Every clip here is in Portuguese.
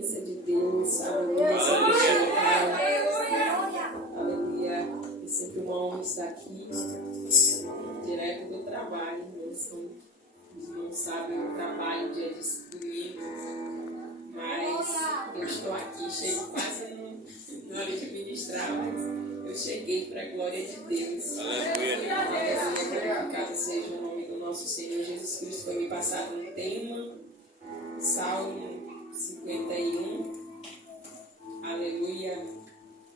presença de Deus, aleluia, aleluia, é sempre uma honra estar aqui, direto do trabalho, os irmãos sabem o trabalho dia de domingo, mas eu estou aqui, chego quase na hora de ministrar, mas eu cheguei para a glória de Deus. Aleluia, glorificado seja o nome do nosso Senhor Jesus Cristo. Foi me passado um tema, Salmo 51, aleluia,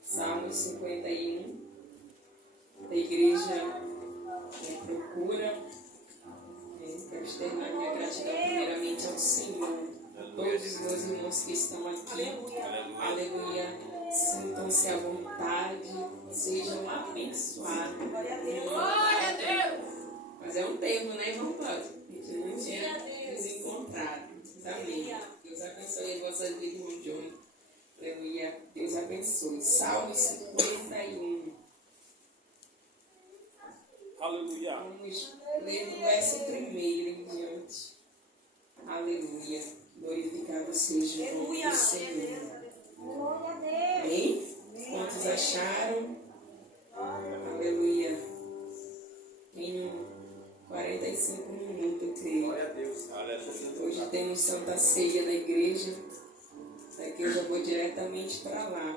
Salmo 51, da igreja procura. Quero externar minha gratidão primeiramente ao Senhor, a todos os meus irmãos que estão aqui, aleluia, sintam-se à vontade, sejam abençoados. Glória a Deus! Mas é um tempo, né, irmão Cláudio? A gente não tinha desencontrado. Amém. Deus abençoe a vossa vida, irmão Johnny. Aleluia. Deus abençoe. Salmo 51. Aleluia. Vamos ler do verso 1 em diante. Aleluia. Glorificado seja o nome do Senhor. Amém? Quantos acharam? Aleluia. Em 45 minutos, eu creio. Glória a Deus. Hoje temos Santa Ceia da igreja. Daqui eu já vou diretamente para lá.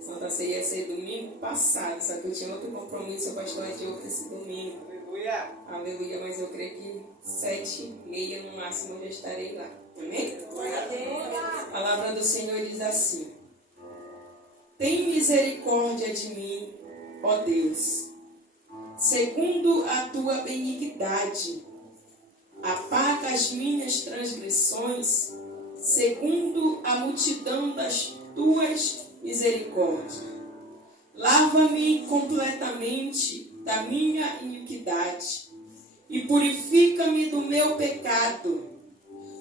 Santa Ceia ia ser domingo passado, só que eu tinha outro compromisso, o pastor adiou para esse domingo. Aleluia. Aleluia, mas eu creio que 7h30 no máximo eu já estarei lá. Amém? A palavra do Senhor diz assim: tem misericórdia de mim, ó Deus, segundo a tua benignidade. Apaga as minhas transgressões, segundo a multidão das tuas misericórdias. Lava-me completamente da minha iniquidade e purifica-me do meu pecado,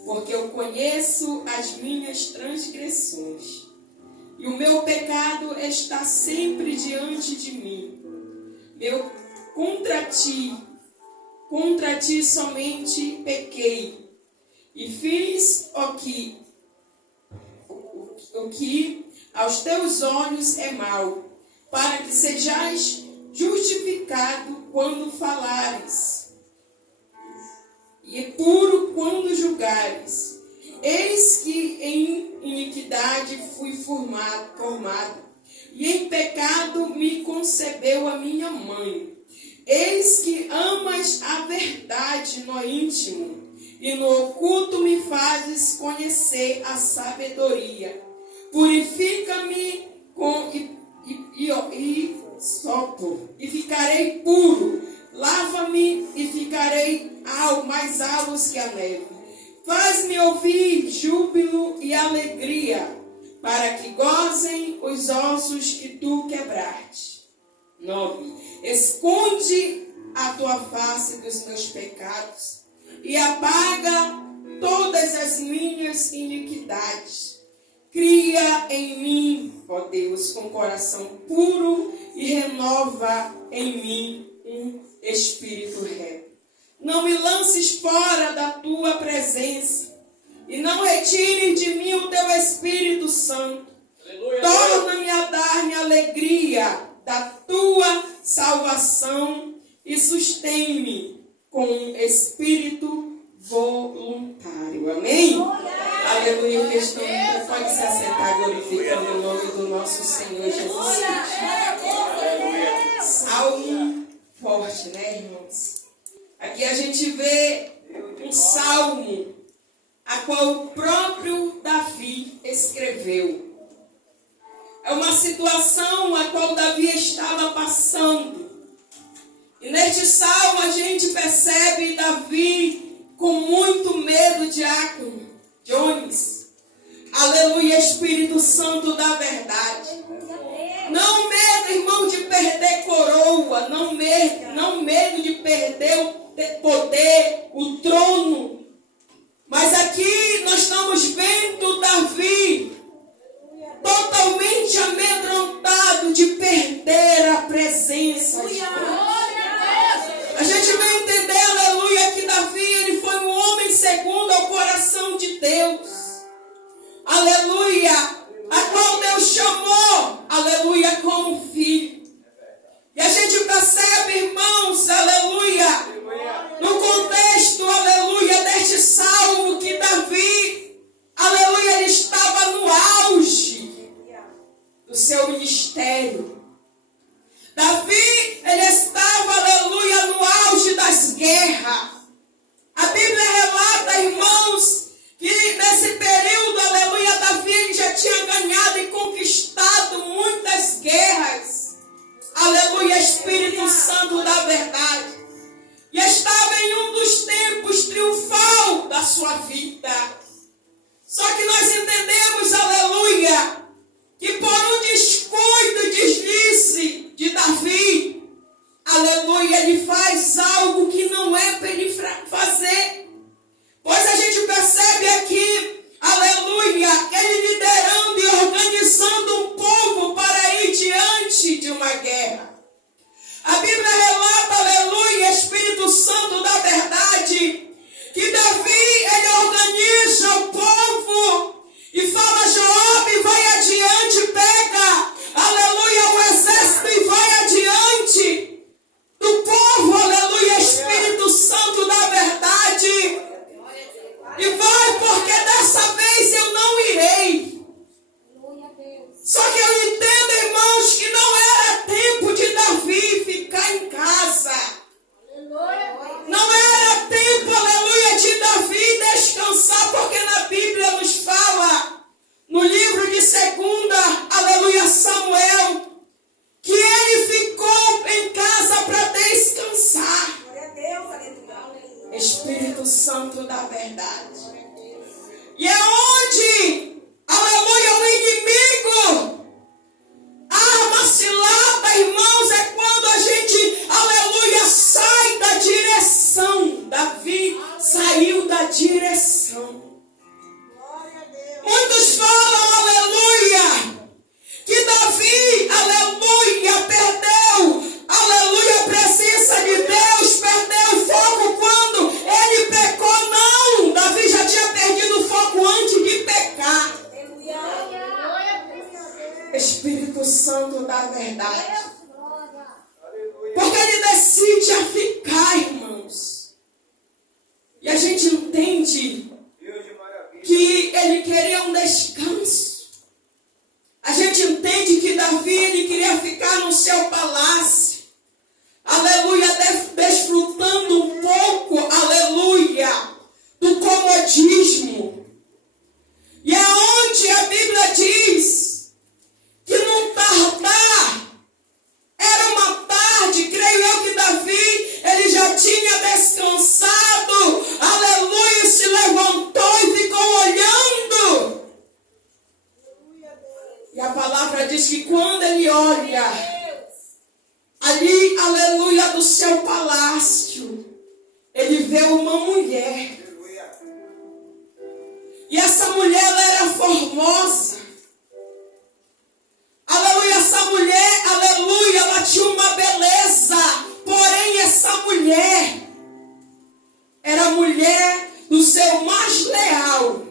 porque eu conheço as minhas transgressões e o meu pecado está sempre diante de mim. Contra ti somente pequei e fiz o que aos teus olhos é mal, para que sejais justificado quando falares e puro quando julgares. Eis que em iniquidade fui formado, e em pecado me concebeu a minha mãe. Eis que amas a verdade no íntimo, e no oculto me fazes conhecer a sabedoria. Purifica-me e sopro, e ficarei puro. Lava-me e ficarei mais alvos que a neve. Faz-me ouvir júbilo e alegria, para que gozem os ossos que tu quebraste. 9. Esconde a tua face dos meus pecados e apaga todas as minhas iniquidades. Cria em mim, ó Deus, um coração puro e renova em mim um espírito reto. Não me lances fora da tua presença e não retire de mim o teu Espírito Santo. Torna-me a dar-me alegria da tua salvação e sustém-me com um espírito voluntário. Amém? Aleluia. O texto pode se assentar glorificando o nome do nosso Senhor Jesus Cristo. Salmo forte, né, irmãos? Aqui a gente vê um salmo a qual o próprio Davi escreveu. É uma situação a qual Davi estava passando. E neste salmo a gente percebe Davi com muito medo, diácono Jones. Aleluia, Espírito Santo da verdade. Não medo, irmão, de perder coroa. Não medo de perder o poder, o trono. Mas aqui nós estamos vendo Davi totalmente amedrontado de perder a presença de Deus. A gente vai entender, aleluia, que Davi ele foi um homem segundo ao coração de Deus. aleluia, a qual Deus chamou, aleluia, como filho. E a gente percebe, irmãos, aleluia, no contexto, aleluia, deste salmo que Davi, aleluia, ele estava no auge do seu ministério. Davi, ele estava, aleluia, no auge das guerras. A Bíblia relata, irmãos, que nesse período, aleluia, Davi ele já tinha ganhado e conquistado muitas guerras. Aleluia, Espírito Santo da verdade. E estava em um dos tempos triunfal da sua vida. Só que nós entendemos, aleluia, que por um descuido e deslize de Davi, aleluia, ele faz algo que não é para ele fazer. Pois a gente percebe aqui, aleluia, ele liderando e organizando um povo para ir diante de uma guerra. A Bíblia relata, aleluia, Espírito Santo da verdade, que Davi, ele organiza o povo e fala: Joabe, vai adiante, pega, aleluia, o exército e vai adiante do povo, aleluia, Espírito Santo da verdade. E vai, porque dessa vez eu não irei. Só que eu entendo, irmãos, que não era tempo de Davi ficar em casa. Não era tempo, aleluia, de Davi descansar, porque na Bíblia nos fala, no livro de 2, aleluia, Samuel, que ele ficou em casa para descansar. Espírito Santo da verdade. E é onde, aleluia, o inimigo arma cilada, irmãos, é quando a gente, aleluia, sai da direção. Davi saiu da direção. Muitos falam, aleluia, que Davi, aleluia, perdeu, aleluia, a presença de Deus, perdeu o foco quando ele pecou. Não, Davi já tinha perdido o foco antes de pecar. Espírito Santo da verdade. Porque ele decide a ficar, irmãos. E a gente entende que ele queria um descanso. A gente entende que Davi, ele queria ficar no seu palácio. Aleluia, desfrutando um pouco, aleluia, do comodismo. E é onde a Bíblia diz que num tardar, era uma tarde, creio eu que Davi, ele já tinha descansado, aleluia, se levantou e ficou olhando. E a palavra diz que quando ele olha, ali, aleluia, do seu palácio, ele vê uma mulher. E essa mulher, ela era formosa. Aleluia, essa mulher, aleluia, ela tinha uma beleza. Porém, essa mulher era a mulher do seu mais leal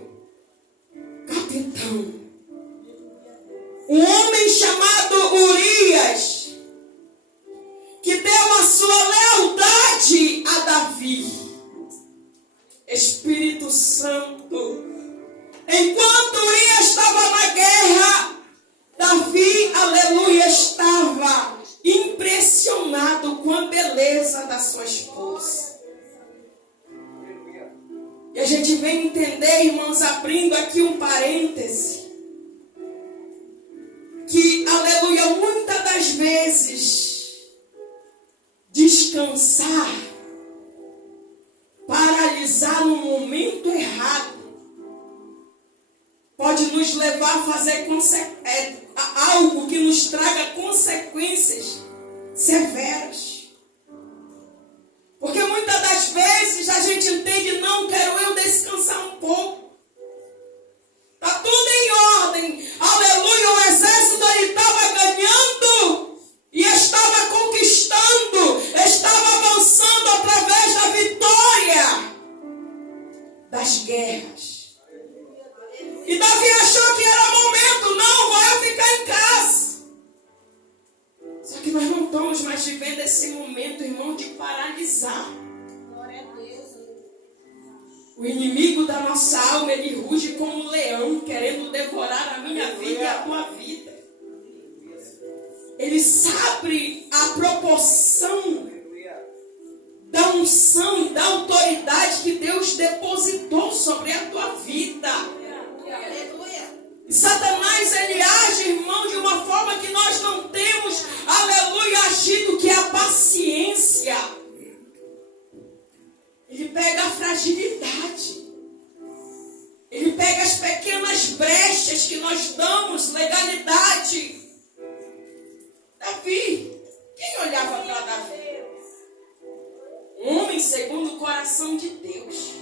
capitão. Um homem chamado Urias, que deu a sua lealdade a Davi. Espírito Santo. Enquanto Urias estava na guerra, Davi, aleluia, estava impressionado com a beleza da sua esposa. E a gente vem entender, irmãos, abrindo aqui um parêntese, que, aleluia, muitas das vezes, descansar, paralisar no momento errado, pode nos levar a fazer algo que nos traga consequências severas. Porque muitas das vezes a gente entende: não, quero eu descansar um pouco. Está tudo em ordem. Aleluia, o exército ele estava ganhando e estava conquistando, estava avançando através da vitória das guerras. E Davi achou O inimigo da nossa alma, ele ruge como um leão, querendo devorar a minha vida e a tua vida. Ele sabe a proporção da unção e da autoridade que Deus depositou sobre a tua vida. E Satanás, ele age, irmão, de uma forma que nós não temos, aleluia, agido, que é a paciência. Ele pega a fragilidade. Ele pega as pequenas brechas que nós damos, legalidade. Davi, quem olhava para Davi? Um homem segundo o coração de Deus.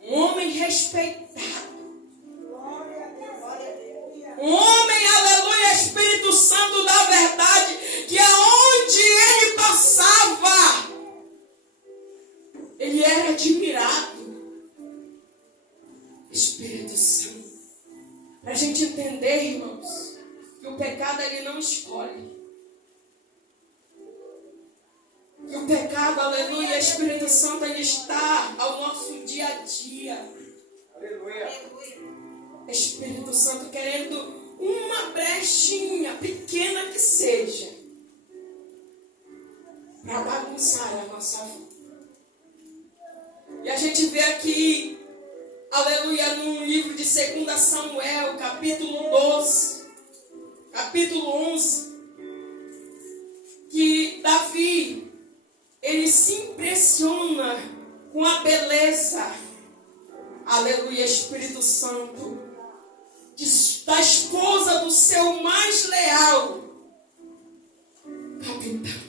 Um homem respeitado. Um homem, aleluia, Espírito Santo da verdade, que aonde ele passava, ele era admirado. Espírito Santo. Para a gente entender, irmãos, que o pecado ele não escolhe. Que o pecado, aleluia, Espírito Santo, ele está ao nosso dia a dia. Aleluia. Espírito Santo querendo uma brechinha, pequena que seja, para bagunçar a nossa vida. E a gente vê aqui, aleluia, no livro de 2 Samuel, capítulo 12, capítulo 11, que Davi, ele se impressiona com a beleza, aleluia, Espírito Santo, da esposa do seu mais leal capitão.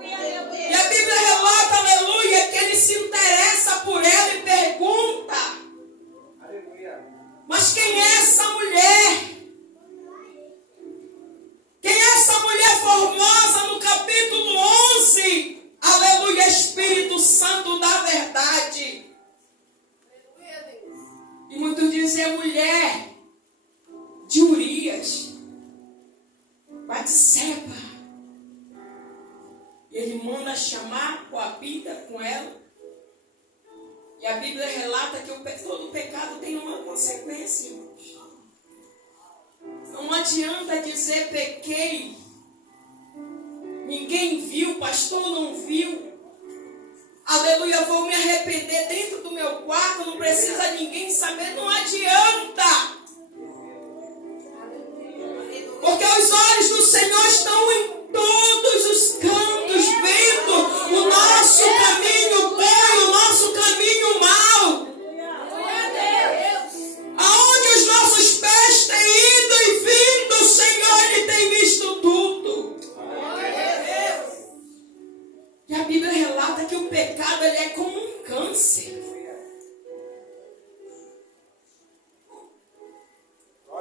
E a Bíblia relata, aleluia, que ele se interessa por ela e pergunta: mas quem é essa mulher? Quem é essa mulher formosa? No capítulo 11, aleluia, Espírito Santo da verdade. E muitos dizem a mulher de Urias, Batseba. E ele manda chamar Coabita com ela. E a Bíblia relata que todo pecado tem uma consequência, irmãos. Não adianta dizer pequei, ninguém viu, pastor não viu. Aleluia, vou me arrepender dentro do meu quarto, não precisa ninguém saber, não adianta. Porque os olhos do Senhor estão em todos os cantos, vendo o nosso caminho bom e o nosso caminho mau. Aonde os nossos pés têm ido e vindo, o Senhor, Ele tem visto tudo. E a Bíblia relata que o pecado ele é como um câncer.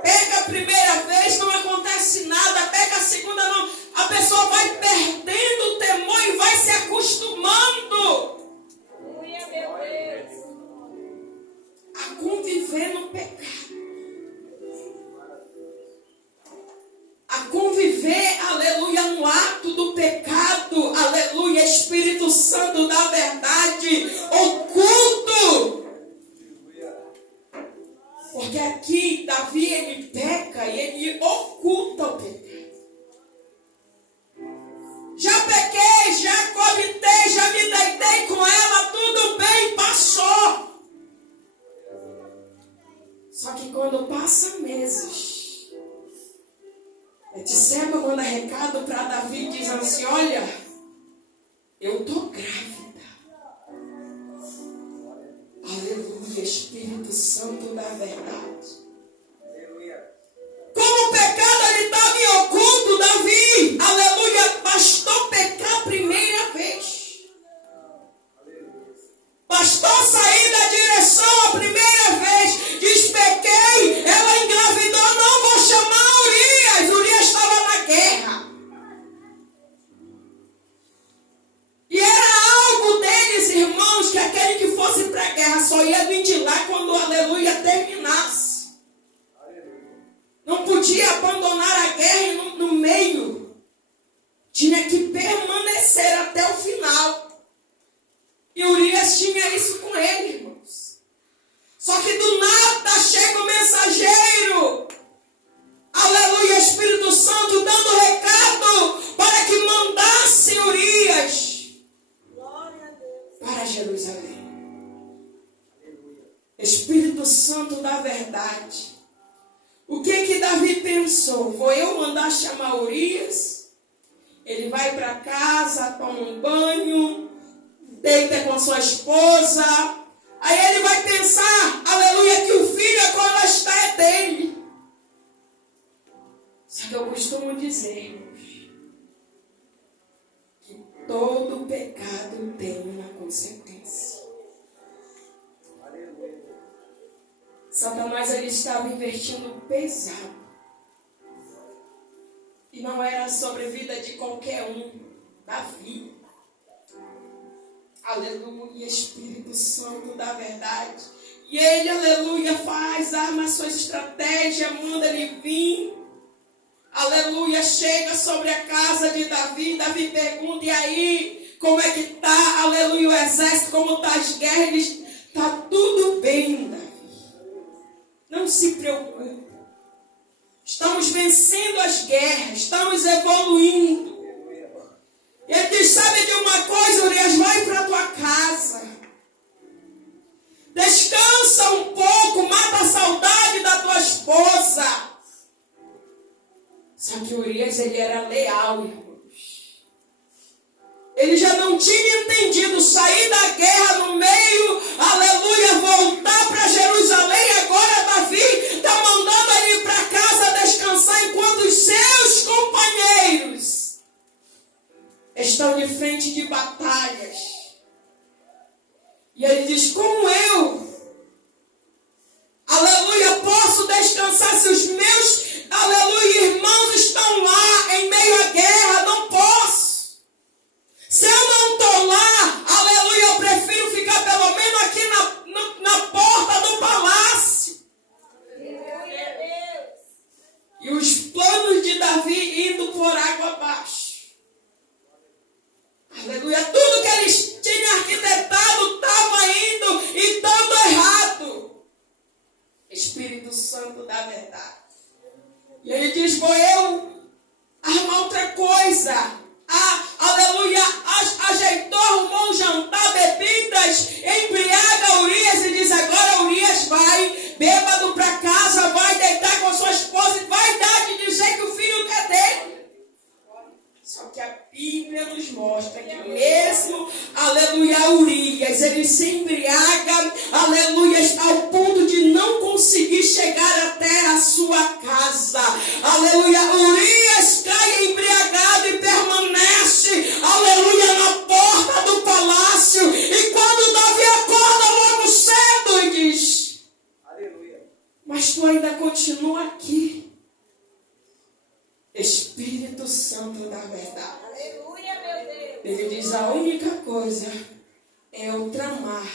Pega a primeira vez, não acontece nada. Pega a segunda, não. A pessoa vai perdendo o temor e vai se acostumando a conviver no pecado. A conviver, aleluia, no ato do pecado, aleluia, Espírito Santo da verdade, oculto. Porque aqui Davi, ele peca e ele oculta o pecado. Já pequei, já comitei, já me deitei com ela, tudo bem, passou. Só que quando passa meses, Batseba manda recado para Davi, diz assim: olha, eu estou grávida. Aleluia, Espírito Santo da verdade. Como o pecado ele estava em oculto, Davi, aleluia, bastou pecar a primeira vez. Bastou sair da direção a primeira vez. Diz: pequei, ela engravidou, não vou chamar Urias. Urias estava na guerra. E era algo deles, irmãos, que aquele que fosse para a guerra só ia vir de lá quando, aleluia, terminasse. Espírito Santo da verdade. O que Davi pensou? Vou eu mandar chamar Urias? Ele vai para casa, toma um banho, deita com sua esposa. Aí ele vai pensar, aleluia, que o filho agora está é dele. Só que eu costumo dizer, irmãos, que todo pecado tem uma consequência. Satanás, ele estava investindo pesado. E não era sobre a vida de qualquer um. Davi. Aleluia, Espírito Santo da verdade. E ele, aleluia, arma as suas estratégias, manda ele vir. Aleluia, chega sobre a casa de Davi. Davi pergunta, e aí, como é que está? Aleluia, o exército, como está as guerras? Ele diz, está tudo bem, Davi. Não se preocupe. Estamos vencendo as guerras. Estamos evoluindo. E ele diz, sabe de uma coisa, Urias? Vai para a tua casa. Descansa um pouco. Mata a saudade da tua esposa. Só que Urias, ele era leal, irmãos. Ele já não tinha entendido sair da guerra no meio, aleluia, voltar para Jerusalém. Agora Davi está mandando ele ir para casa descansar enquanto os seus companheiros estão de frente de batalhas. E ele diz, como eu, aleluia, posso descansar se os meus, aleluia, irmãos estão lá em meio à guerra? Não posso. Se eu não estou lá, aleluia, eu prefiro ficar pelo menos aqui na porta do palácio. E os planos de Davi indo por água abaixo. Aleluia, tudo que eles tinham arquitetado estava indo e dando errado. Espírito Santo da verdade. E ele diz, vou eu armar outra coisa. Aleluia, ajeitou, arrumou um jantar, bebidas, embriaga Urias e diz, agora Urias vai, bêbado para casa, vai deitar com sua esposa e vai dar de dizer que o filho é dele. Só que a Bíblia nos mostra que mesmo, aleluia, Urias, ele se embriaga, aleluia, ao ponto de não conseguir chegar até a sua casa. Aleluia, Urias cai embriagado e permanece, aleluia, na porta do palácio. E quando Davi acorda logo cedo e diz, aleluia, mas tu ainda continua aqui. Espírito Santo da verdade. Aleluia, meu Deus. Ele diz, a única coisa é eu tramar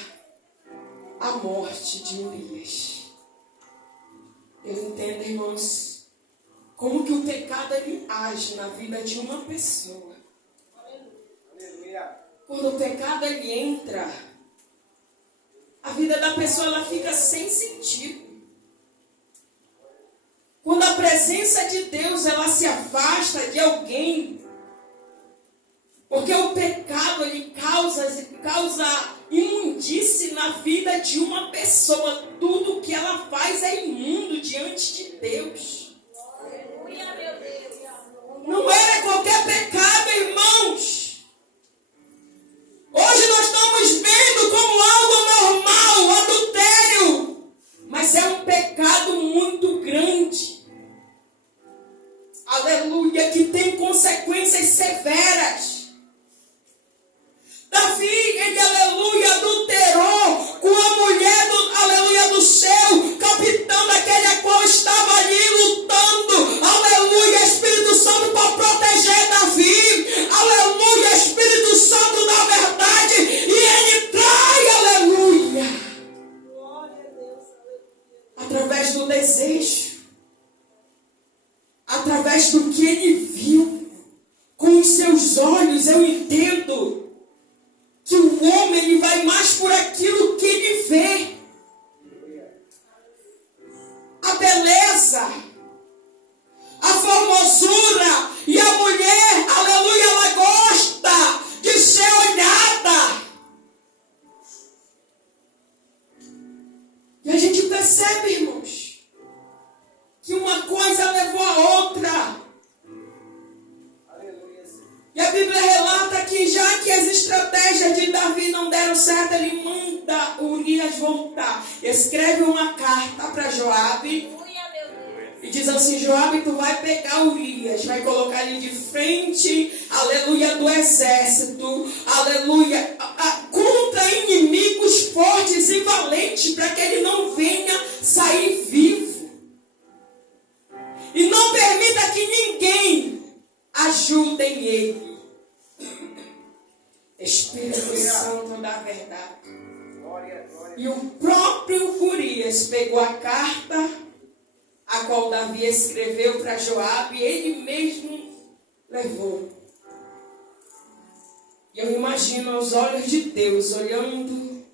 a morte de Urias. Eu entendo, irmãos, como que o pecado ele age na vida de uma pessoa. Aleluia. Quando o pecado ele entra, a vida da pessoa ela fica sem sentido. Quando a presença de Deus ela se afasta de alguém, porque o pecado ele causa imundície na vida de uma pessoa. Tudo que ela faz é imundo diante de Deus. Aleluia, meu Deus. Não era qualquer pecado, irmãos. Hoje nós estamos vendo como algo normal, adultério, mas é um pecado muito grande. Aleluia, que tem consequências severas. Davi, ele, aleluia, adulterou com a mulher, aleluia, do seu capitão, daquele a qual estava ali lutando. Aleluia, Espírito Santo, para proteger Davi. Aleluia, Espírito Santo da verdade. E ele trai, aleluia, através do desejo. Através do que ele viu com os seus olhos. Eu entendo que o homem ele vai mais por aquilo que ele vê. A beleza, a formosura, e a mulher, aleluia, ela gosta de ser olhada. voltar. Escreve uma carta para Joabe e diz assim: Joabe, tu vai pegar Urias, vai colocar ele de frente, aleluia, do exército, aleluia, contra inimigos fortes e valentes, para que ele não venha sair vivo. E não permita que ninguém ajude ele. Espírito Santo da verdade. E o próprio Urias pegou a carta a qual Davi escreveu para Joabe e ele mesmo levou. E eu imagino aos olhos de Deus olhando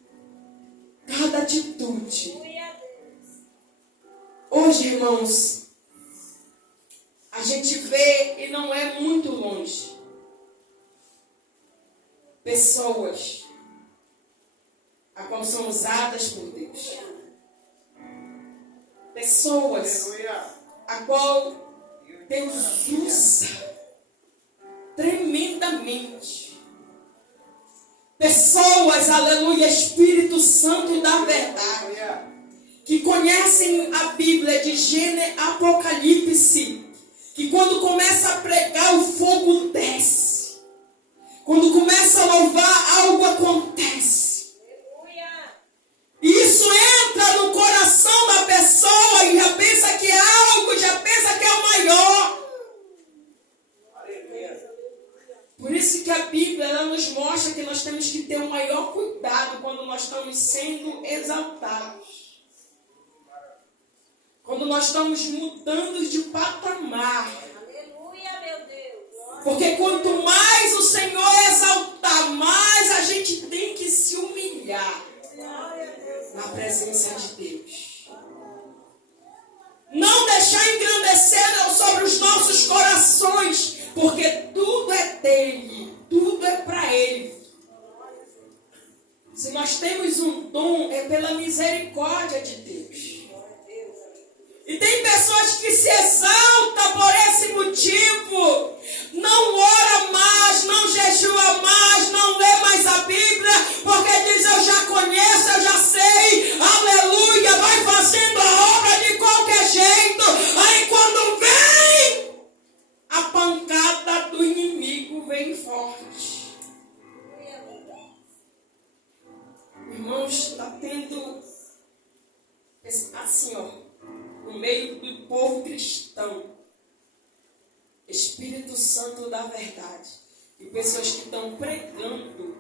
cada atitude. Hoje, irmãos, a gente vê e não é muito longe pessoas a qual são usadas por Deus. Pessoas a qual Deus usa tremendamente. Pessoas, aleluia, Espírito Santo da verdade, que conhecem a Bíblia de Gênesis, Apocalipse, que quando começa a pregar o fogo desce. Quando começa a louvar, algo acontece. E isso entra no coração da pessoa e já pensa que é algo, já pensa que é o maior. Por isso que a Bíblia ela nos mostra que nós temos que ter o maior cuidado quando nós estamos sendo exaltados. Quando nós estamos mudando de patamar. Porque quanto mais o Senhor exaltar, mais a gente tem que se humilhar na presença de Deus. Não deixar engrandecer sobre os nossos corações, porque tudo é dele, tudo é para ele. Se nós temos um dom, é pela misericórdia de Deus. E tem pessoas que se exaltam por esse motivo. Não ora mais, não jejua mais, não lê mais a Bíblia, porque diz: eu já conheço, eu já sei, aleluia, vai fazendo a obra de qualquer jeito. Aí quando vem, a pancada do inimigo vem forte. Irmãos, está tendo, assim, no meio do povo cristão, Espírito Santo da verdade, e pessoas que estão pregando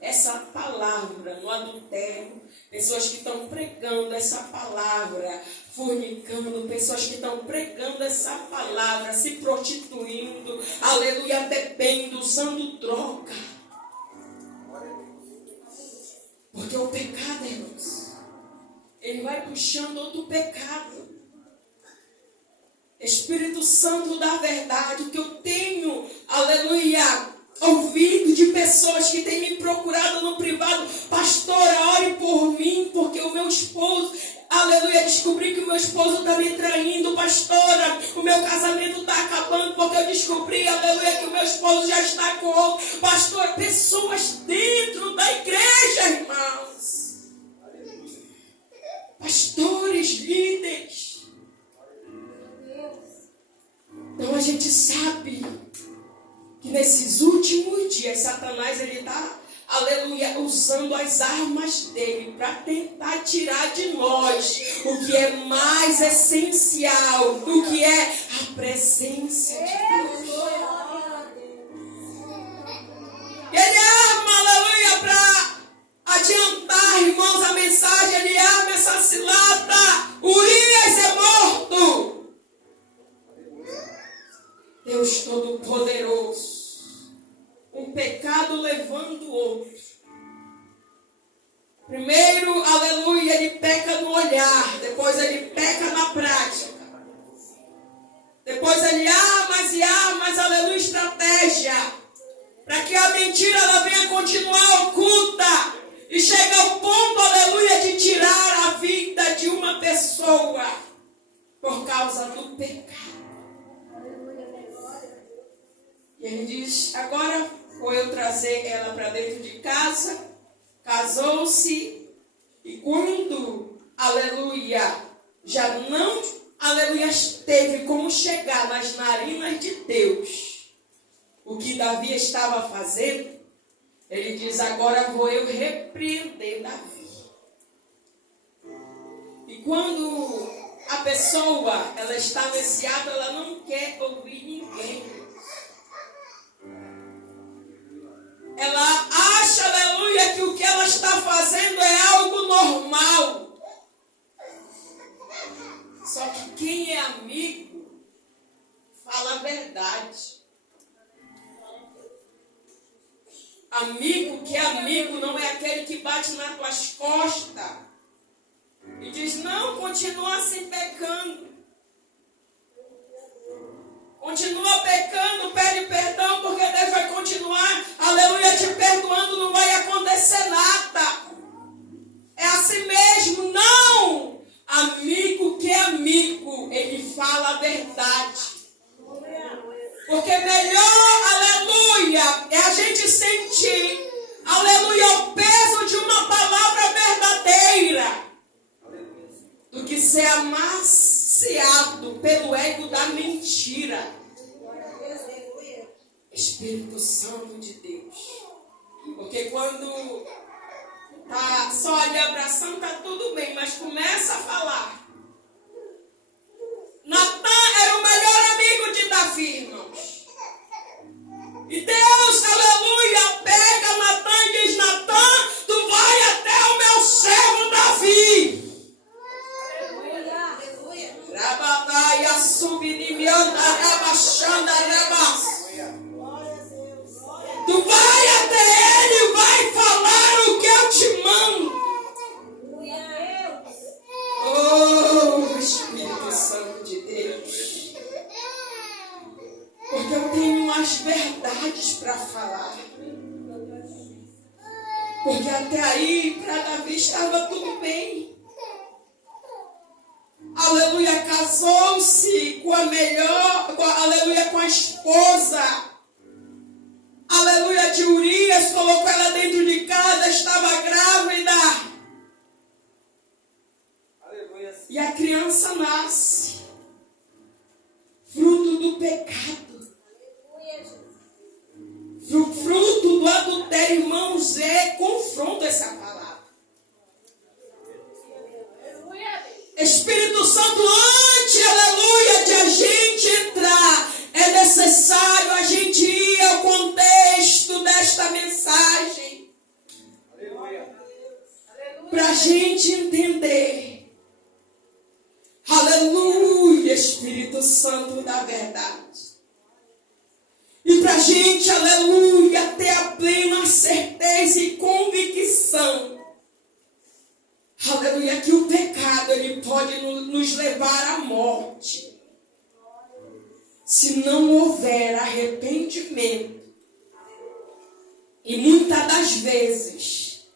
essa palavra no adultério, pessoas que estão pregando essa palavra fornicando, pessoas que estão pregando essa palavra se prostituindo, aleluia, bebendo, usando droga. Porque o pecado, irmãos, ele vai puxando outro pecado. Espírito Santo da verdade, que eu tenho, aleluia, ouvido de pessoas que têm me procurado no privado: pastora, ore por mim, porque o meu esposo, aleluia, descobri que o meu esposo está me traindo, pastora, o meu casamento está acabando, porque eu descobri, aleluia, que o meu esposo já está com outro. Pastora, pessoas dentro da igreja, irmãos, pastores, líderes. Então a gente sabe que nesses últimos dias Satanás ele está, aleluia, usando as armas dele para tentar tirar de nós o que é mais essencial, o que é a presença de Deus. Ele arma, aleluia, para adiantar, irmãos, a mensagem. Ele arma essa cilada: Urias é morto. Deus Todo-Poderoso, um pecado levando o outro. Primeiro, aleluia, ele peca no olhar, depois ele peca na prática. Depois ele armas, aleluia, estratégia, para que a mentira ela venha continuar oculta e chegue ao ponto, aleluia, de tirar a vida de uma pessoa por causa do pecado. E ele diz: agora vou eu trazer ela para dentro de casa. Casou-se E quando, aleluia, já não, aleluia, teve como chegar nas narinas de Deus, o que Davi estava fazendo, ele diz, agora vou eu repreender Davi. E quando a pessoa, ela está nesse ato, ela não quer ouvir ninguém. Ela acha, aleluia, que o que ela está fazendo é algo normal. Só que quem é amigo, fala a verdade. Amigo que é amigo não é aquele que bate nas tuas costas e diz, não, continua assim pecando. Continua pecando, pede perdão, porque Deus vai continuar, aleluia, te perdoando, não vai acontecer nada. É assim mesmo, não. Amigo que é amigo, ele fala a verdade. Porque melhor, aleluia, é a gente sentir, aleluia, o peso de uma palavra verdadeira, do que ser amaciado pelo ego da mentira. Espírito Santo de Deus. Porque quando tá só ali abraçando, tá tudo bem, mas começa a falar. Natan era o melhor amigo de Davi, irmãos. E Deus, aleluia, pega Natan e diz, Natan, tu vai até o meu servo Davi. Rabataia subidimianda rabachanda rabas. Tu vai até ele e vai falar o que eu te mando. Oh, Espírito Santo de Deus. Porque eu tenho as verdades para falar. Porque até aí, para Davi, estava tudo bem. Aleluia, casou-se com a melhor, aleluia, com a esposa. Aleluia, de Urias, colocou ela dentro de casa, estava grávida. Aleluia. E a criança nasce, fruto do pecado. Fruto do adultério, irmãos, confronta essa palavra. Espírito Santo, antes, aleluia, de a gente entrar, é necessário a gente ir ao contexto desta mensagem. Para a gente entender. Aleluia, Espírito Santo da verdade. E para a gente, aleluia, ter a plena certeza e convicção, aleluia, que o pecado, ele pode nos levar à morte. Se não houver arrependimento. E muitas das vezes,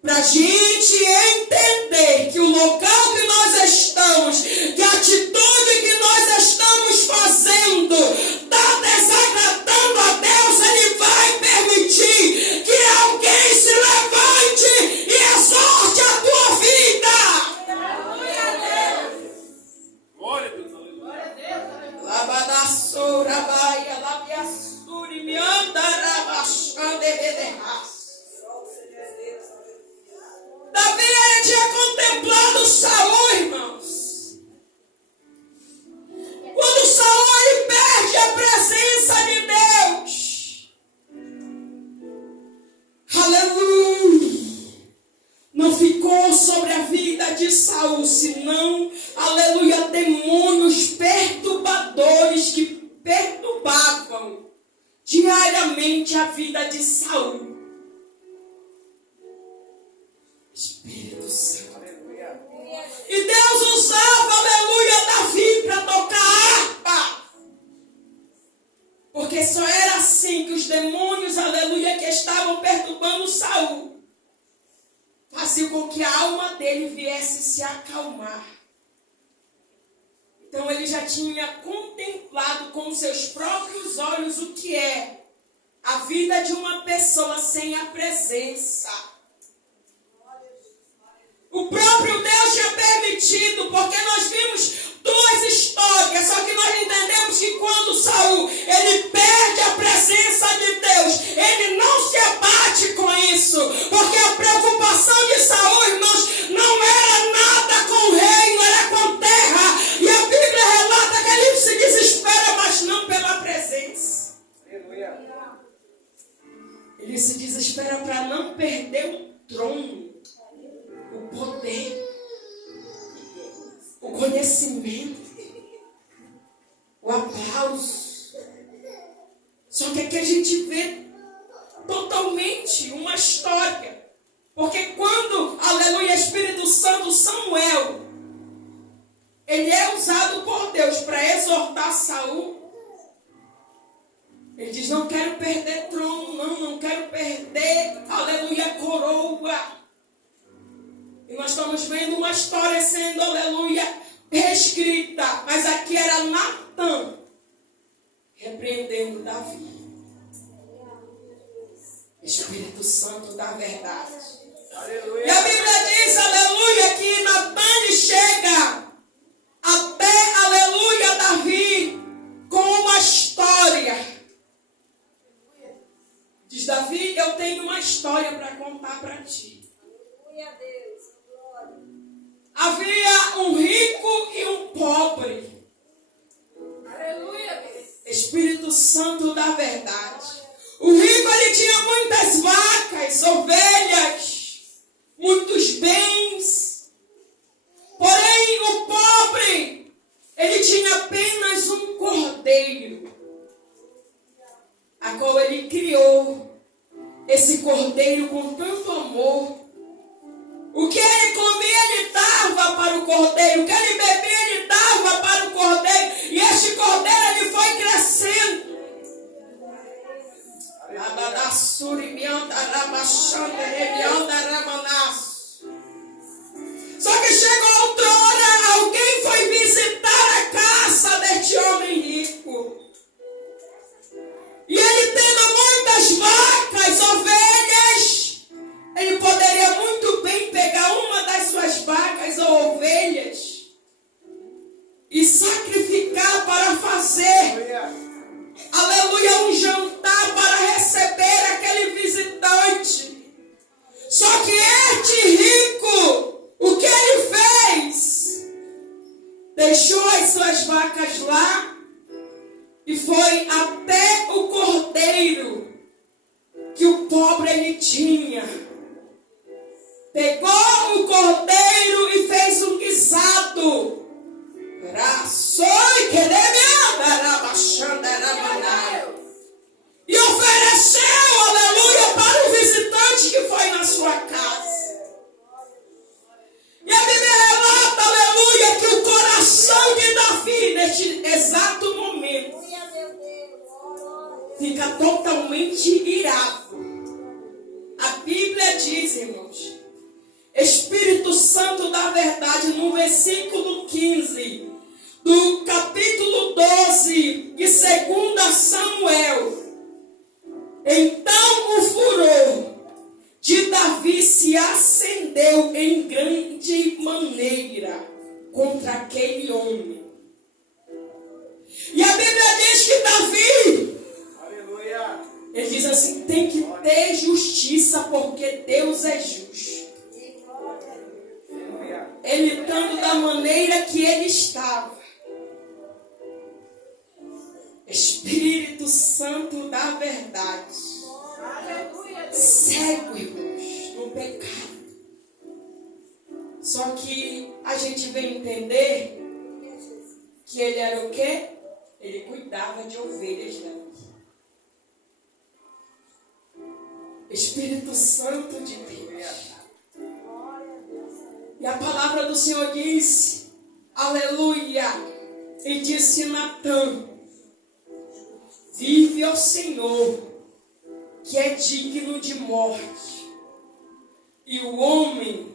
para a gente entender que o local que nós estamos, que a atitude que nós estamos fazendo, está desagradando a Deus, Ele vai permitir que alguém se levante e exorte a tua vida. Glória a Deus. Glória a Deus, aleluia. Labadassura, baia, labiassuri, me anda, rabachando e bederras. Davi tinha contemplado Saul, irmãos. Quando Saul ele perde a presença de Deus, aleluia, não ficou sobre a vida de Saul, senão, aleluia, demônios perturbadores que perturbavam diariamente a vida de Saul. Espírito Santo. E Deus usava, aleluia, Davi para tocar harpa. Porque só era assim que os demônios, aleluia, que estavam perturbando Saul, faziam com que a alma dele viesse se acalmar. Então ele já tinha contemplado com seus próprios olhos o que é a vida de uma pessoa sem a presença. O próprio Deus tinha permitido, porque nós vimos duas histórias, só que nós entendemos que quando Saul, ele perde a presença de Deus, ele não se abate com isso, porque a preocupação de Saul, irmãos, não era nada com o reino, era com a terra, e a Bíblia relata que ele se desespera, mas não pela presença. Ele se desespera para não perder o trono, o poder, o conhecimento, o aplauso. Só que aqui a gente vê totalmente uma história. Porque quando, aleluia, Espírito Santo, Samuel, ele é usado por Deus para exortar Saul. Ele diz, não quero perder trono, não quero perder, aleluia, coroa. E nós estamos vendo uma história sendo, aleluia, reescrita. Mas aqui era Natã repreendendo Davi. Espírito Santo da verdade. Aleluia. E a Bíblia diz, aleluia, que Natã chega até, aleluia, Davi com uma história. Diz, Davi, eu tenho uma história para contar para ti. Havia um rico e um pobre. Aleluia. Espírito Santo da verdade. O rico, ele tinha muitas vacas, ovelhas, muitos bens. Porém, o pobre, ele tinha apenas um cordeiro, a qual ele criou. Esse cordeiro com tanto amor. O que ele comia, ele dava para o cordeiro. O que ele bebia, ele dava para o cordeiro. E este cordeiro, ele foi crescendo. Só que chegou outra hora, alguém foi visitar a casa deste homem rico. E ele tendo muitas vacas, ovelhas, ele poderia muito bem pegar uma das suas vacas ou ovelhas e sacrificar para fazer, aleluia, um jantar para receber aquele visitante. Só que este rico, o que ele fez? Deixou as suas vacas lá e foi até o cordeiro que o pobre ele tinha. Pegou o cordeiro e fez um guisado. E ofereceu, aleluia, para o visitante que foi na sua casa. E a Bíblia relata, aleluia, que o coração de Davi, neste exato momento, fica totalmente irado. A Bíblia diz, irmãos, Espírito Santo da verdade, no versículo 15 do capítulo 12 de 2 Samuel. Então o furor de Davi se acendeu em grande maneira contra aquele homem. E a Bíblia diz que Davi, aleluia, ele diz assim, tem que ter justiça porque Deus é justo. Ele estando da maneira que ele estava. Espírito Santo da verdade. Cego, irmãos, no pecado. Só que a gente vem entender que ele era o quê? Ele cuidava de ovelhas daqui. Espírito Santo de Deus. E a palavra do Senhor diz, aleluia, e disse Natã, vive ao Senhor, que é digno de morte. E o homem,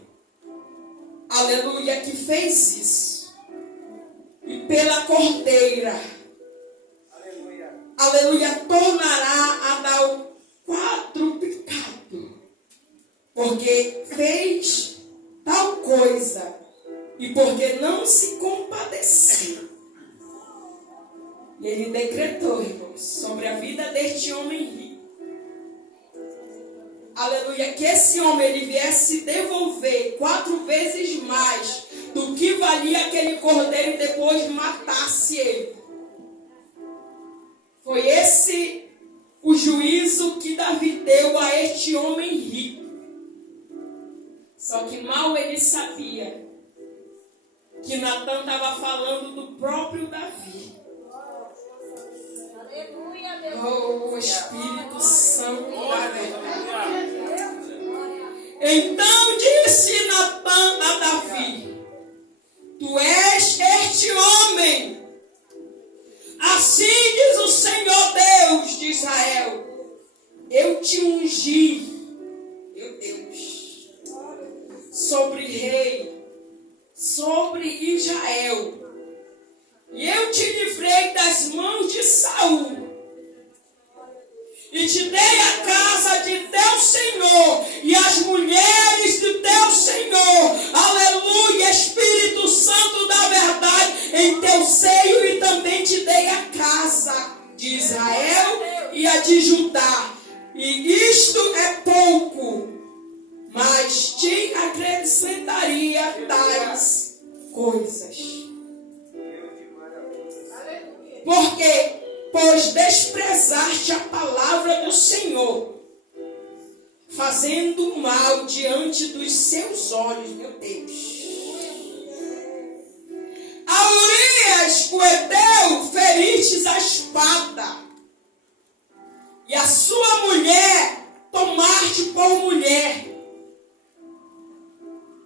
aleluia, que fez isso, e pela cordeira, aleluia, tornará a dar o quadruplicado, porque fez tal coisa, e porque não se compadeceu, ele decretou, irmãos, sobre a vida deste homem rico, aleluia, que esse homem ele viesse devolver 4 vezes mais do que valia aquele cordeiro e depois matasse ele. Foi esse o juízo que Davi deu a este homem rico. Só que mal ele sabia que Natan estava falando do próprio Davi. Oh, Espírito Santo da verdade. Então disse Natan a Davi: tu és este homem. Assim diz o Senhor Deus de Israel: eu te ungi, meu Deus, sobre rei, sobre Israel, e eu te livrei das mãos de Saul, e te dei a casa de teu Senhor e as mulheres de teu Senhor, aleluia, Espírito Santo da verdade, em teu seio, e também te dei a casa de Israel e a de Judá, e isto é pouco, mas te acrescentaria tais coisas. Porque pois desprezaste a palavra do Senhor, fazendo mal diante dos seus olhos, meu Deus. A Urias, o Eteu, feristes a espada, e a sua mulher tomaste por mulher,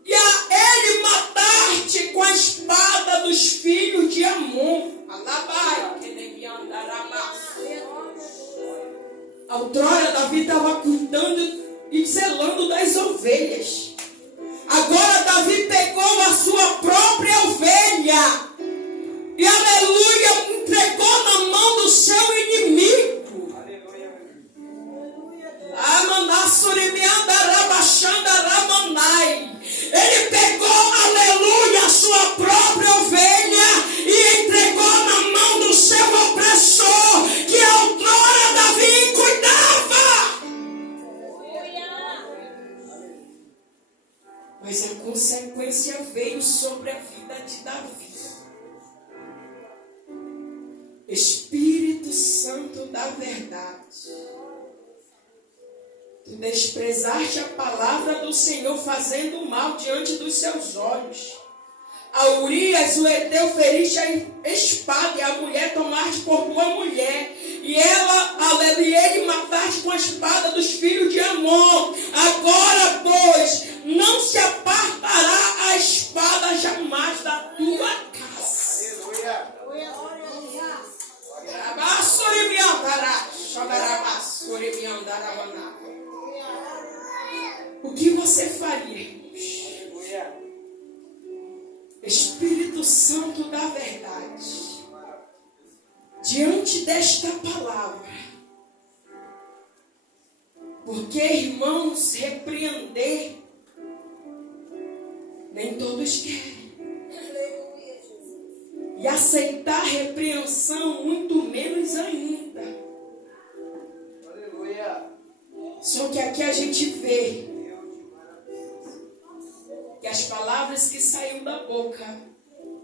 e a ele mataste com a espada dos filhos de Amon. Outrora Davi estava cuidando e zelando das ovelhas. Agora Davi pegou a sua própria ovelha e, aleluia, entregou na mão do seu inimigo. Ele pegou, aleluia, a sua própria ovelha e entregou na mão do seu opressor, que outrora Davi cuidava. Mas a consequência veio sobre a vida de Davi. Espírito Santo da verdade, tu desprezaste a palavra do Senhor, fazendo mal diante dos seus olhos. A Urias, o Eteu, feriste a espada, e a mulher tomaste por tua mulher, e ele mataste com a espada dos filhos de Amon. Agora, pois, não se apartará a espada jamais da tua casa. O que você faria, irmãos? Espírito Santo da verdade, diante desta palavra, porque, irmãos, repreender nem todos querem, e aceitar repreensão muito menos ainda. Só que aqui a gente vê que as palavras que saíram da boca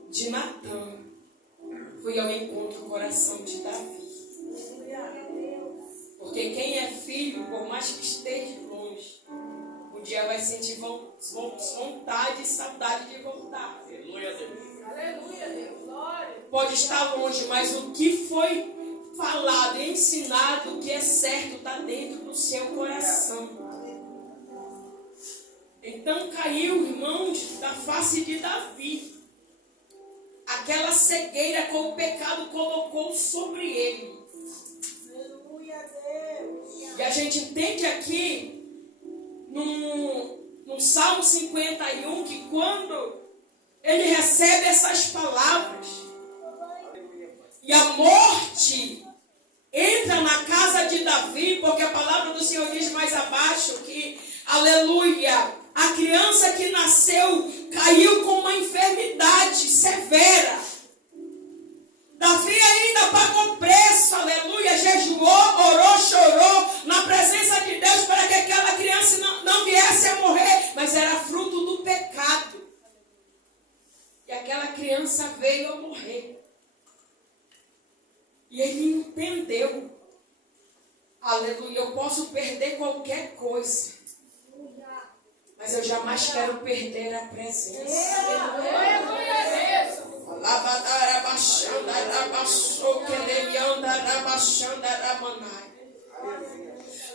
de Natan foi ao encontro do coração de Davi. Porque quem é filho, por mais que esteja longe, um dia vai sentir vontade e saudade de voltar. Aleluia, Deus. Aleluia, Deus. Glória. Pode estar longe, mas o que foi falado e ensinado, o que é certo, está dentro do seu coração. Então caiu, irmãos, da face de Davi aquela cegueira que o pecado colocou sobre ele. Aleluia, Deus. E a gente entende aqui no Salmo 51 que quando ele recebe essas palavras e a morte entra na casa de Davi, porque a palavra do Senhor diz mais abaixo que, aleluia, a criança que nasceu aquela criança veio a morrer. E ele entendeu. Aleluia, eu posso perder qualquer coisa, mas eu jamais quero perder a presença.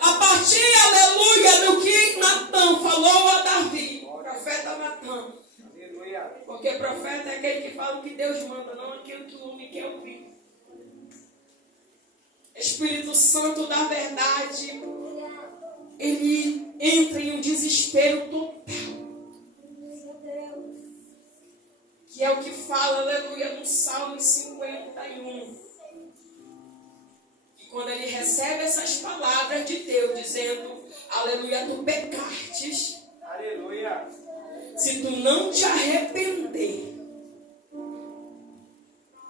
A partir, aleluia, do que Natan falou a Davi, o profeta Natan. Porque profeta é aquele que fala o que Deus manda, não aquilo que o homem quer ouvir. Espírito Santo da verdade, ele entra em um desespero total. Que é o que fala, aleluia, no Salmo 51. E quando ele recebe essas palavras de Deus, dizendo, aleluia, tu pecastes. Aleluia. Se tu não te arrepender,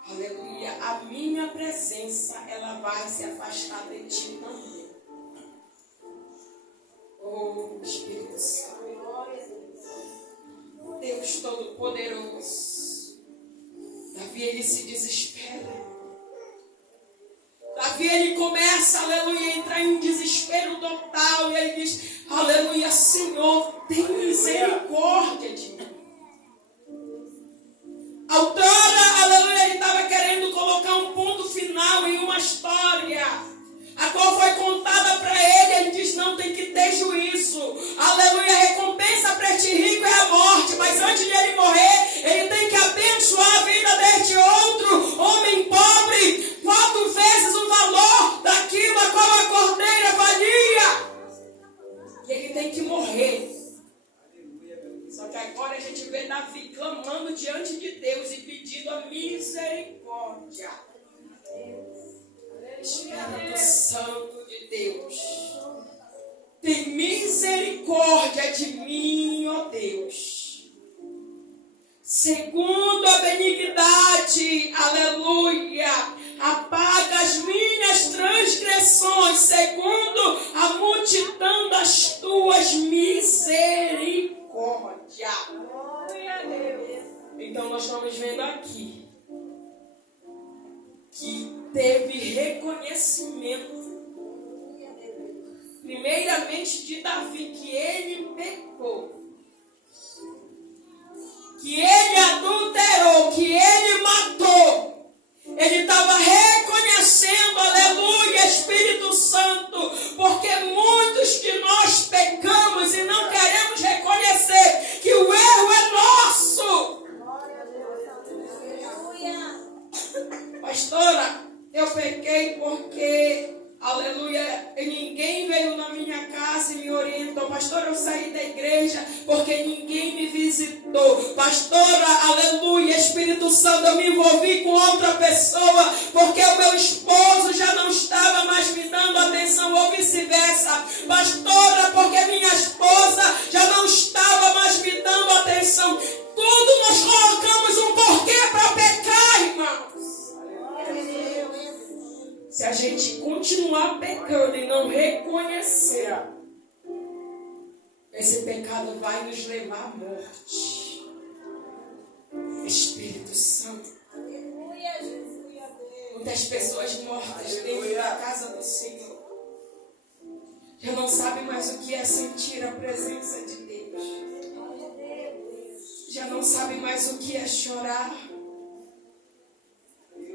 aleluia, a minha presença, ela vai se afastar de ti também. Oh, Espírito Santo. Deus Todo-Poderoso. Davi, ele se desespera. Davi, ele começa, aleluia, a entrar em um desespero total. E ele diz, aleluia, Senhor, tem misericórdia de mim. Outrora, aleluia, ele estava querendo colocar um ponto final em uma história, a qual foi contada para ele. Ele diz, não, tem que ter juízo. Aleluia, a recompensa para este rico é a morte. Mas antes de ele morrer, ele tem que abençoar a vida deste outro homem pobre 4 vezes o valor daquilo a qual a cordeira valia. E ele tem que morrer. Só que agora a gente vê Davi clamando diante de Deus e pedindo a misericórdia. Espírito Santo de Deus, tem misericórdia de mim, ó Deus. Segundo a benignidade, aleluia, apaga as minhas transgressões, segundo a multidão das tuas misericórdias. Então nós estamos vendo aqui que teve reconhecimento, primeiramente de Davi, que ele pecou, que ele adulterou, que ele matou. Ele estava reconhecendo, aleluia, Espírito Santo, porque muitos de nós pecamos e não queremos reconhecer que o erro é nosso. Pastora, eu pequei porque, aleluia, ninguém veio na minha casa e me orientou. Pastora, eu saí da igreja porque ninguém me visitou. Pastora, aleluia, Espírito Santo, eu me envolvi com outra pessoa porque o meu esposo já não estava mais me dando atenção, ou vice-versa. Pastora, porque minha esposa já não estava mais me dando atenção. Tudo nós colocamos um porquê para pecar, irmãos. Se a gente continuar pecando e não reconhecer, esse pecado vai nos levar à morte. Espírito Santo. Muitas pessoas mortas dentro da casa do Senhor já não sabem mais o que é sentir a presença de Deus. Já não sabem mais o que é chorar.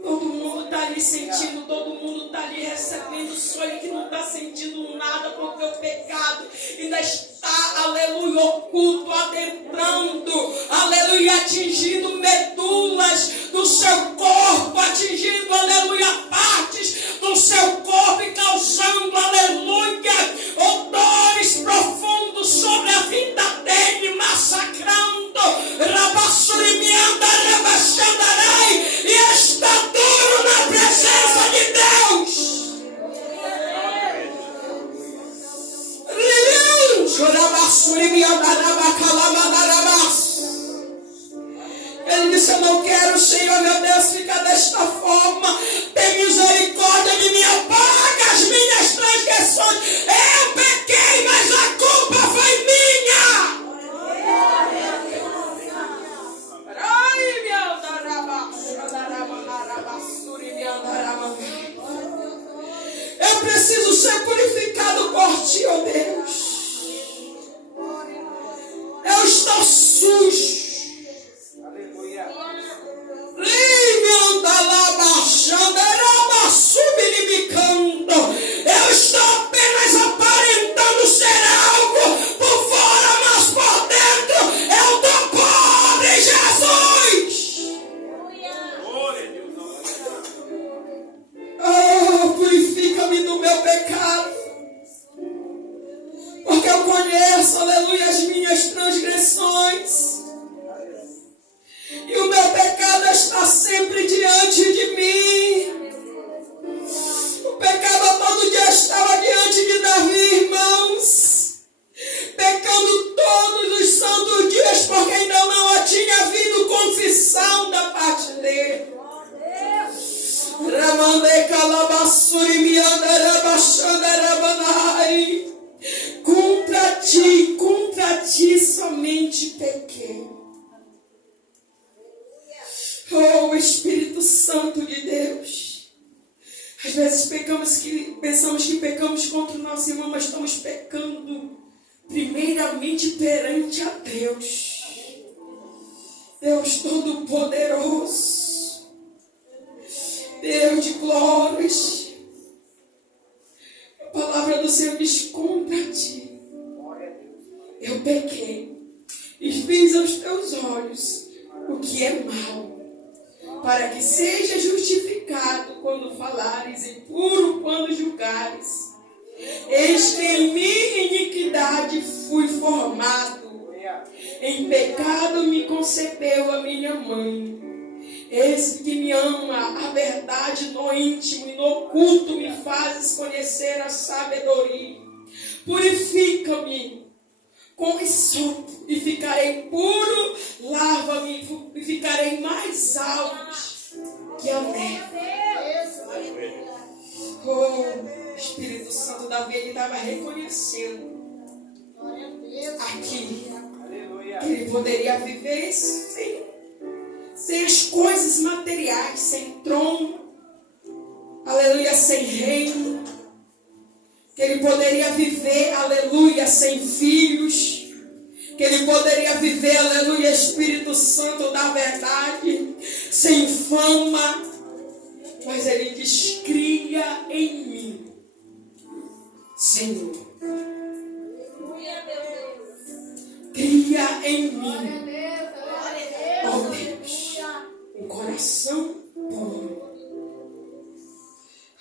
Todo mundo está ali sentindo, todo mundo está ali recebendo, só ele que não está sentindo nada, porque o pecado ainda está, aleluia, oculto, adentrando, aleluia, atingindo medulas do seu corpo, atingindo, aleluia, partes do seu corpo e causando, aleluia, odores profundos sobre a vida dele, massacrando, rabassurimianda, rabassandarai, e está duro na presença de Deus. Ele disse, eu não quero, Senhor, meu Deus, ficar desta forma. Tem misericórdia de mim, apaga as minhas transgressões. Eu pequei, mas a culpa foi minha. Ai, morte, ó Deus. Eu estou sujo. Aleluia. Eu estou apenas aparentando ser algo por fora, mas por dentro eu estou pobre, Jesus. Glória a Deus. Oh, purifica-me do meu pecado. Porque eu conheço, aleluia, as minhas transgressões. E o meu pecado está sempre diante de mim. O pecado todo dia estava diante de Davi, irmãos. Pecando todos os santos dias, porque ainda não tinha havido confissão da parte dele. Contra ti somente pequei. Oh, Espírito Santo de Deus. Às vezes pensamos que pecamos contra o nosso irmão, mas estamos pecando primeiramente perante a Deus. Deus Todo-Poderoso. Deus de glórias. A palavra do Senhor diz: contra ti eu pequei e fiz aos teus olhos o que é mal, para que seja justificado quando falares e puro quando julgares. Eis que em minha iniquidade fui formado, em pecado me concebeu a minha mãe. Eis que me ama a verdade no íntimo e no oculto me fazes conhecer a sabedoria. Purifica-me com esopo e ficarei puro, lava-me e ficarei mais alto que a neve. Oh, Espírito Santo, Davi, ele estava reconhecendo aqui que ele poderia viver sem as coisas materiais, sem trono, aleluia, sem reino, que ele poderia viver, aleluia, sem filhos, que ele poderia viver, aleluia, Espírito Santo da verdade, sem fama, mas ele diz: cria em mim, Senhor, cria em mim, ó Deus, um coração puro.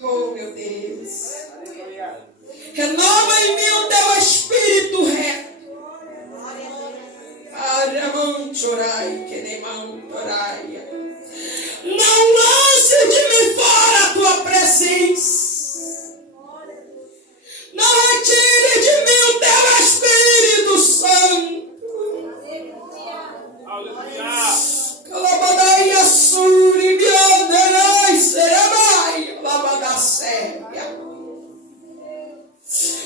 Oh, meu Deus. Renova em mim o teu espírito reto. Não lance de mim fora a tua presença. Não retire de mim o teu Espírito Santo. Calabadaia suri bianderai serebai labadaséria.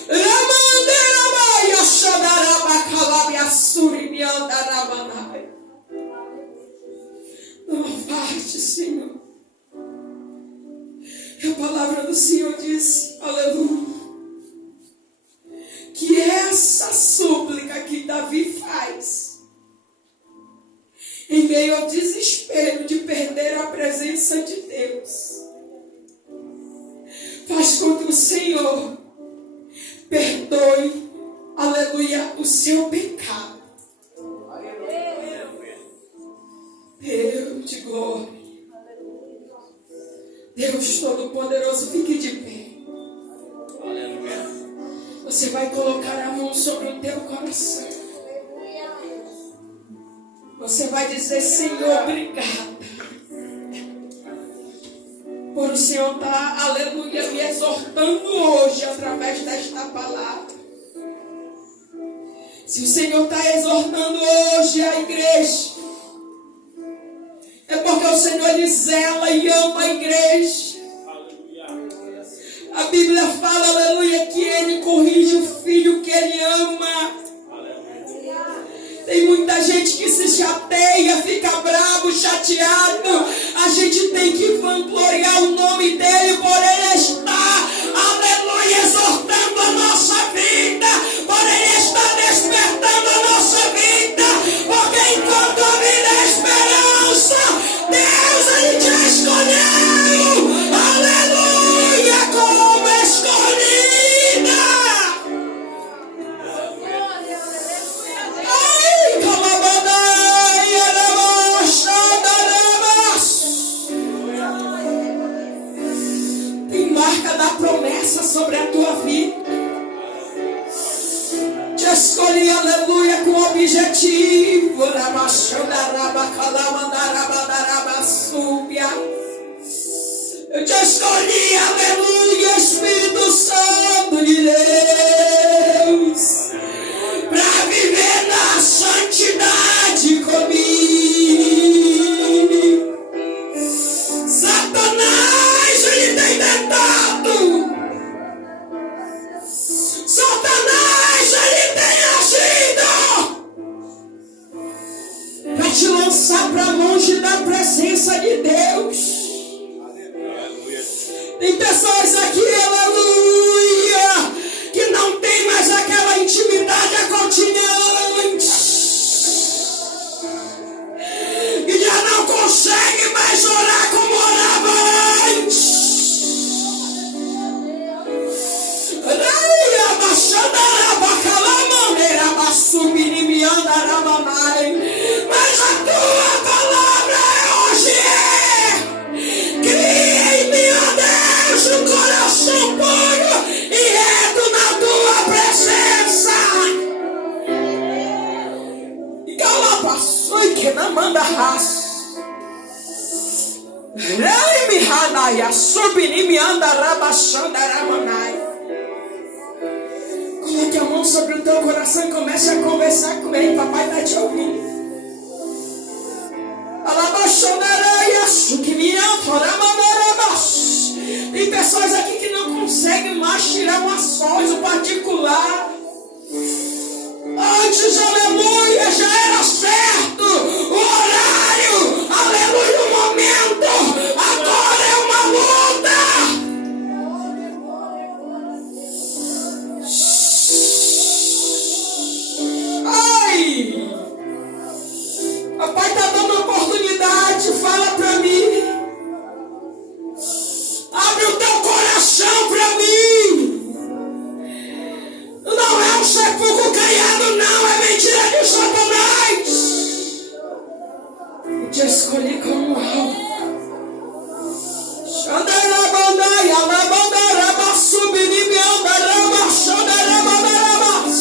Ramanderabai achadaraba calabia suri biandarabanai. Uma parte, Senhor. E a palavra do Senhor diz, aleluia, que essa súplica que Davi faz, em meio ao desespero de perder a presença de Deus, faz com que o Senhor perdoe, aleluia, o seu pecado. Deus de glória, Deus Todo-Poderoso, fique de pé. Você vai colocar a mão sobre o teu coração. Você vai dizer: Senhor, obrigada. Por o Senhor estar, aleluia, me exortando hoje através desta palavra. Se o Senhor está exortando hoje a igreja, é porque o Senhor lhe zela e ama a igreja. A Bíblia fala, aleluia, que Ele corrige o filho que Ele ama. Tem muita gente que se chateia, fica bravo, chateado. A gente tem que vangloriar o nome dEle, por Ele estar, aleluia, exortando a nossa vida. te escolhi, aleluia, Espírito Santo de Deus, para viver na santidade comigo. Satanás, ele tem tentado. Satanás, ele tem agido para te lançar para longe da presença de Deus. Tem pessoas aqui, aleluia, que não tem mais aquela intimidade acontinhante, e já não consegue mais orar como orava antes. Mas a tua palavra hoje cria em mim, ó Deus, um coração puro e reto na tua presença. E cala passou e que não manda raça. Rei me radaia, subir me anda rabaxando aramanai. Coloque a mão sobre o teu coração e comece a conversar com ele. Papai está te ouvindo. Tem pessoas aqui que não conseguem mais tirar um sós, o particular. Antes, aleluia, já era certo o horário, aleluia, o momento. Agora é uma luta. Ai! Papai está dando oportunidade, fala para mim. Abre o teu coração para mim. Não é um sepulcro caiado, não, é mentira de Satanás. Eu te escolhi como alvo. Xandarabandai, alabandaraba, subinibiandaraba, xandarabandaramas.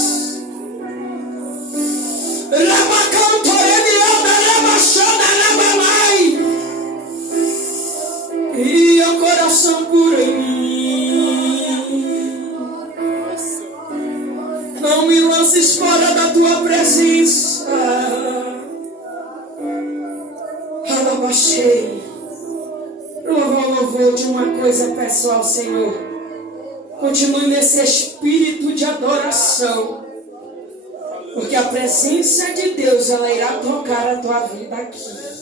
Rabacantorebiandaraba, xandarabamai. E o coração puro em mim. Não me lances fora da tua presença. Alabachei. Louvor de uma coisa pessoal, Senhor. Continue nesse espírito de adoração. Porque a presença de Deus, ela irá tocar a tua vida aqui.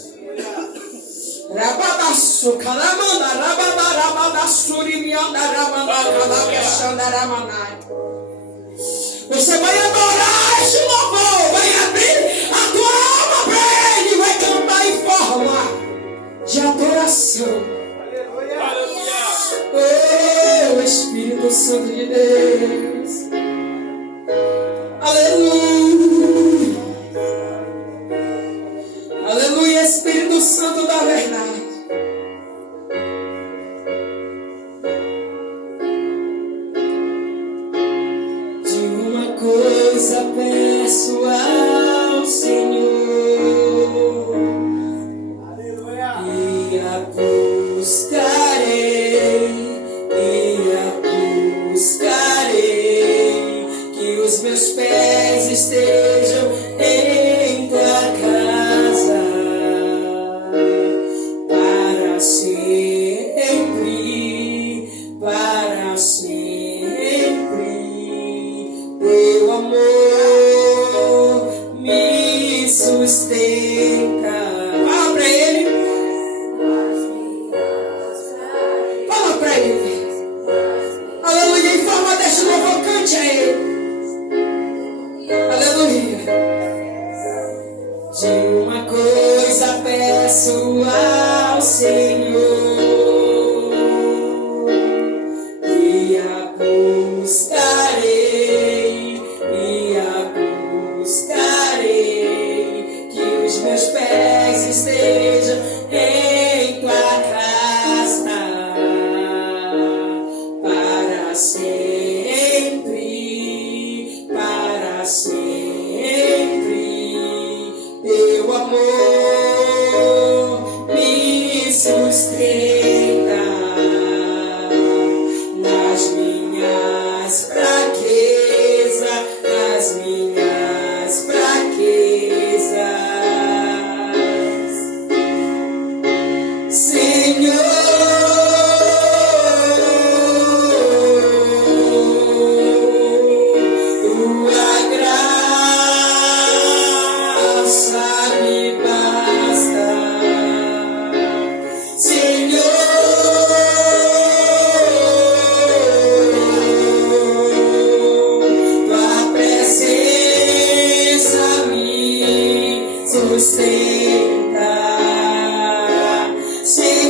Rababaçu, calamanda, rababarababassuri, mianda, ramanda, calabexandaramanai. Você vai adorar esse louvor, vai abrir a tua alma para ele, vai cantar em forma de adoração. Oh, Espírito Santo de Deus. Aleluia. Aleluia, Espírito Santo da verdade. De uma coisa peço ao Senhor, e a buscarei, que os meus pés estejam em tua casa para sempre, teu amor me sustenta. Fala pra ele. Fala pra ele. Aleluia, em forma deste louvor, cante a ele. Aleluia. De uma coisa peço ao Senhor, e a buscarei, que os meus pés estejam em tua casa para sempre, teu amor me sustenta. Sustenta, Senhor.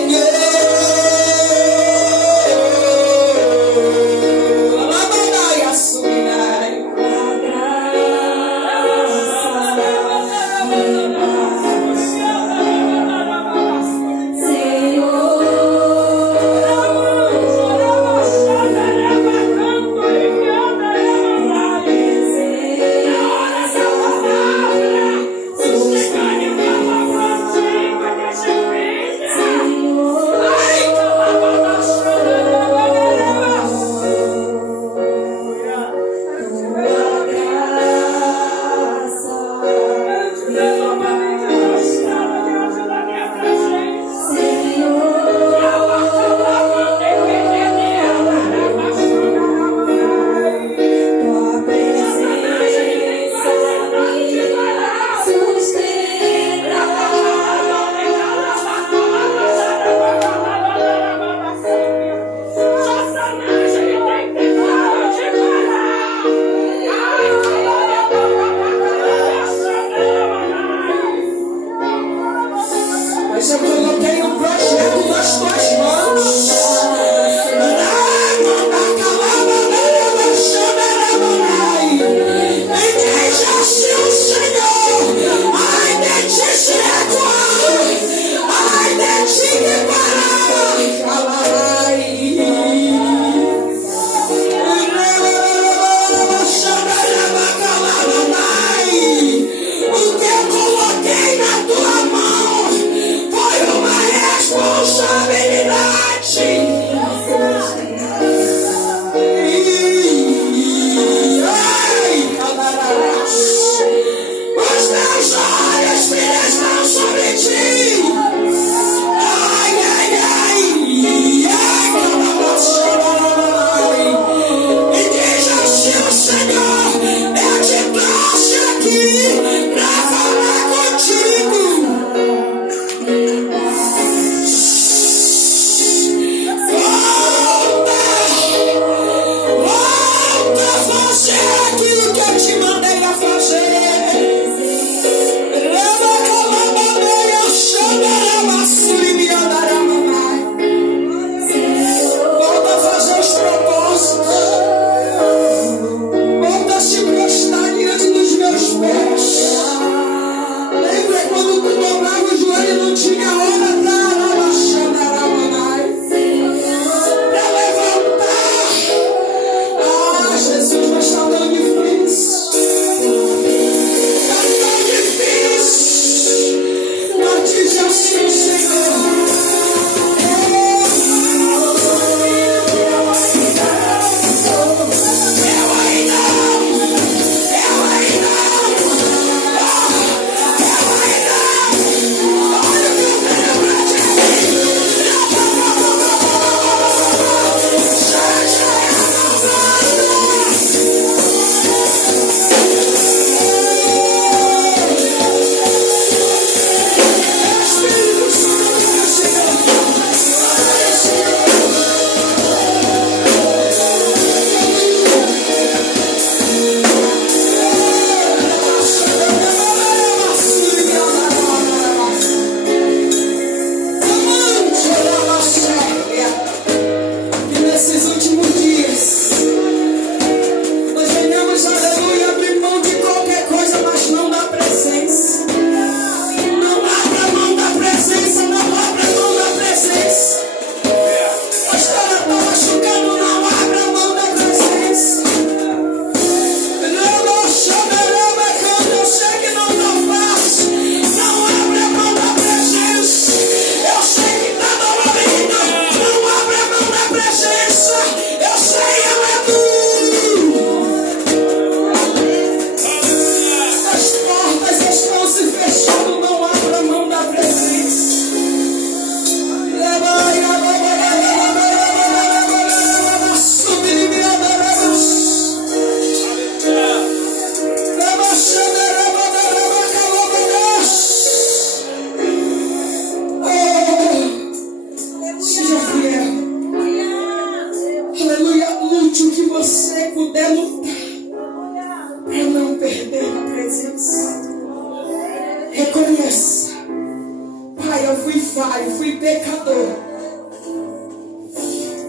falho, fui pecador.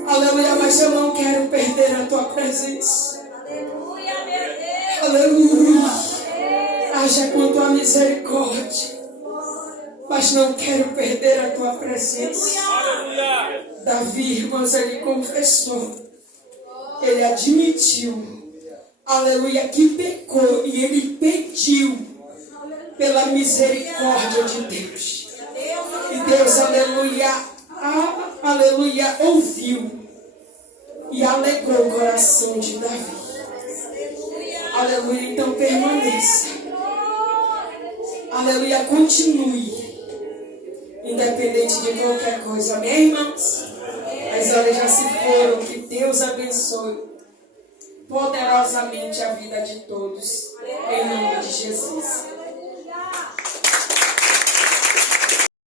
Aleluia, mas eu não quero perder a tua presença. Aleluia, meu Deus. Aleluia. Haja com tua misericórdia. Mas não quero perder a tua presença. Aleluia. Davi, irmãos, ele confessou. Ele admitiu. Aleluia, que pecou. E ele pediu pela misericórdia de Deus. E Deus, aleluia, aleluia, ouviu e alegrou o coração de Davi. Aleluia, então permaneça. Aleluia, continue. Independente de qualquer coisa. Amém, irmãos? As horas já se foram. Que Deus abençoe poderosamente a vida de todos. Em nome de Jesus.